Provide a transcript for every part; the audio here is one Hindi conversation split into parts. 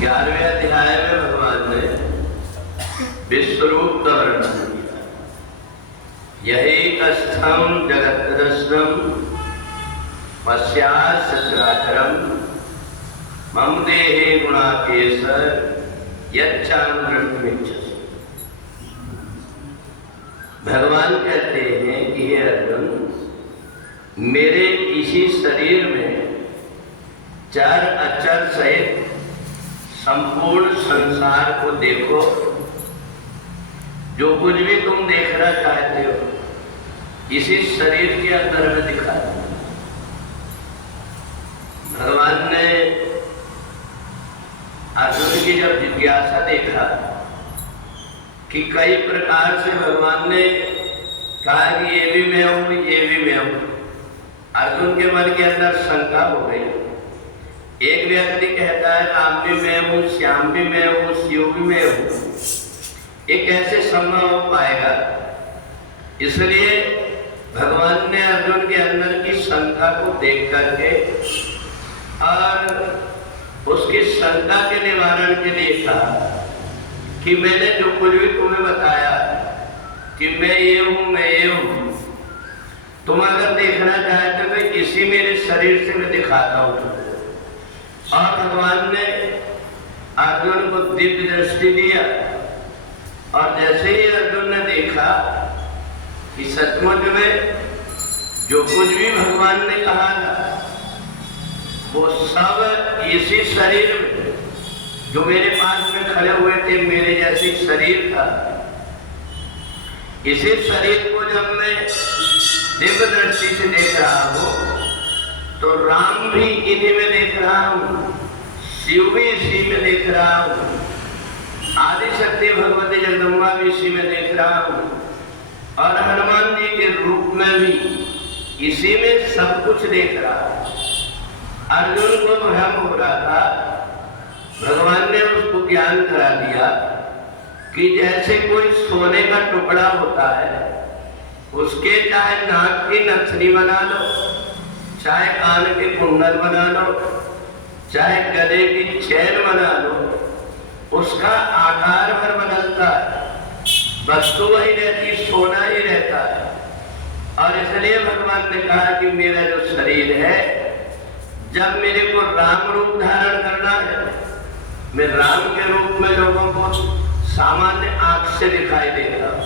11वें अध्याय में भगवान ने विश्वरूप का वर्णन किया। यही कस्थम जगत दर्शनम पश्चात् सचराचरम मम देहे गुणाकेश यच्चानुदृष्टमिच्छसि। भगवान कहते हैं कि हे अर्जुन, मेरे इसी शरीर में चार अचर सहित संपूर्ण संसार को देखो। जो कुछ भी तुम देखना चाहते हो इसी शरीर के अंदर में दिखा। भगवान ने अर्जुन की जब जिज्ञासा देखा कि कई प्रकार से भगवान ने कहा कि ये भी मैं हूं, ये भी मैं हूं, अर्जुन के मन के अंदर शंका हो गई। एक व्यक्ति कहता है राम भी मैं हूं, श्याम भी मैं हूं, शिव भी मैं हूं, ये कैसे संभव हो पाएगा? इसलिए भगवान ने अर्जुन के अंदर की शंका को देख करके और उसकी शंका के निवारण के लिए कहा कि मैंने जो कुछ भी तुम्हें बताया कि मैं ये हूं, मैं ये हूं, तुम अगर देखना चाहते हो तो इसी मेरे शरीर से मैं दिखाता हूं। और भगवान ने अर्जुन को दिव्य दृष्टि दिया और जैसे ही अर्जुन ने देखा कि सचमुच में जो कुछ भी भगवान ने कहा था वो सब इसी शरीर में, जो मेरे पास में खड़े हुए थे, मेरे जैसे शरीर था, इसी शरीर को जब मैं दिव्य दृष्टि से देख रहा हूं तो राम भी इन्हीं में देख रहा हूं, शिव भी इसी में देख रहा हूं, आदि शक्ति भगवती जगदम्बा भी इसी में देख रहा हूं, और हनुमान जी के रूप में भी इसी में सब कुछ देख रहा हूं। अर्जुन को भ्रम हो रहा था, भगवान ने उसको ज्ञान करा दिया कि जैसे कोई सोने का टुकड़ा होता है, उसके चाहे नाक की नथनी बना लो, चाहे कान के कुंडल बना लो, चाहे गले की चैन बना लो, उसका आकार भर बदलता है, वस्तु वही रहती, सोना ही रहता है। और इसलिए भगवान ने कहा कि मेरा जो शरीर है, जब मेरे को राम रूप धारण करना है, मैं राम के रूप में लोगों को सामान्य आंख से दिखाई देता हूं।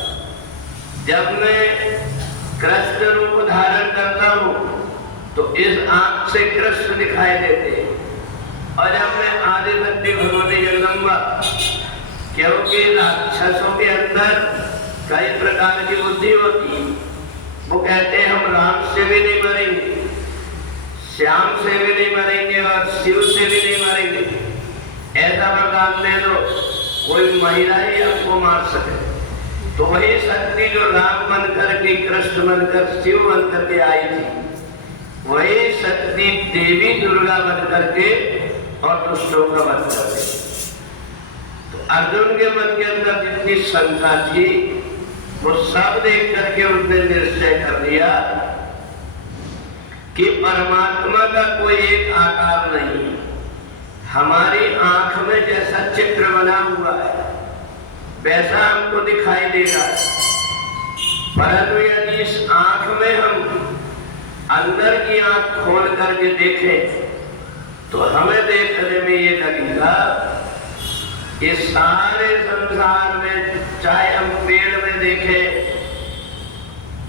जब मैं कृष्ण रूप धारण करता हूं तो इस आंख से कृष्ण दिखाई देते हैं। और जब मैं आदि शक्ति भगवती जगदम्बा, क्योंकि राक्षसों के अंदर कई प्रकार की बुद्धि होती है, वो कहते हैं हम राम से भी नहीं मरेंगे, श्याम से भी नहीं मरेंगे और शिव से भी नहीं मरेंगे। ऐसा वरदान दे दो कोई महिला ही आपको मार सके। तो वही शक्ति जो राम बनकर के, कृष्ण बनकर, शिव बनकर के आई थी, वही शक्ति देवी दुर्गा बनकर के और दुष्टों का वध कर गई। तो अर्जुन के मन के अंदर जितनी शंका थी वो सब देख करके उसने निश्चय कर लिया कि परमात्मा का कोई एक आकार नहीं है। हमारी आंख में जैसा चित्र बना हुआ है वैसा हमको दिखाई देगा, परंतु यदि इस आंख में हम अंदर की आंख खोल करके देखें तो हमें देखने में ये लगेगा कि सारे संसार में, चाहे हम पेड़ में देखें,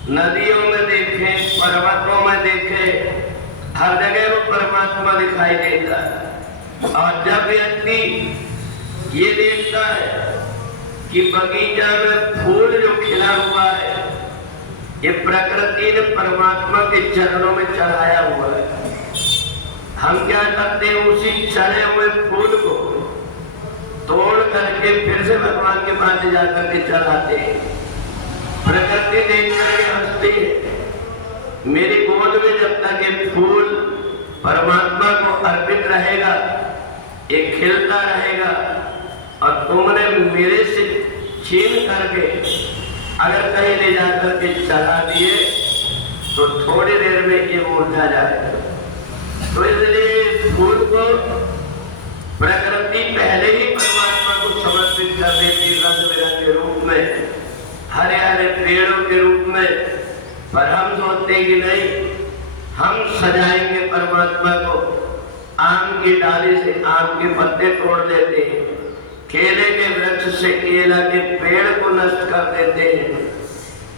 नदियों में देखें, पर्वतों में देखें, हर जगह वो परमात्मा दिखाई देता है। और जब व्यक्ति ये देखता है कि बगीचा में फूल जो खिला हुआ है ये प्रकृति ने परमात्मा के चरणों में चढ़ाया हुआ है, हम क्या करते हैं, उसी चढ़े हुए फूल को तोड़ करके फिर से भगवान के पास जाकर के चढ़ाते हैं। प्रकृति देख करके हंसती है। मेरी गोद में जब तक ये फूल परमात्मा को अर्पित रहेगा, ये खिलता रहेगा, और तुमने मेरे से छीन करके अगर कहीं ले जाकर के चढ़ा दिए तो थोड़ी देर में ये मुरझा जाएगा। तो इसलिए फूल को प्रकृति पहले पर हम सोचते कि नहीं, हम सजाएंगे परमात्मा को, आम की डाली से आम के पत्ते तोड़ देते हैं, केले के वृक्ष से केला के पेड़ को नष्ट कर देते हैं,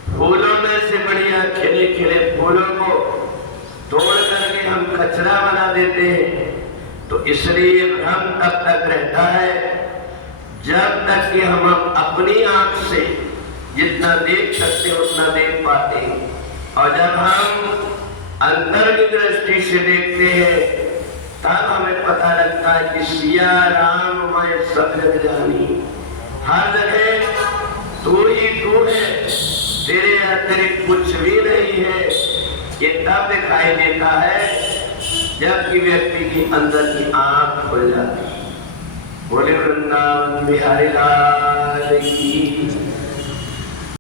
फूलों में से बढ़िया खिले खिले फूलों को तोड़ करके हम कचरा बना देते हैं। तो इसलिए भ्रम तब तक रहता है जब तक कि हम अपनी आंख से जितना देख सकते उतना देख पाते हैं, और जब हम अंतर की दृष्टि से देखते हैं तब हमें पता लगता है कि सिया राम मैं सब जग जानी, हर जगह तू ही तू है, तेरे अतिरिक्त कुछ भी नहीं है। ये तब दिखाई देता है जबकि व्यक्ति की अंदर की आंख खुल जाती है। बोले वृंदावन बिहारी लाल की।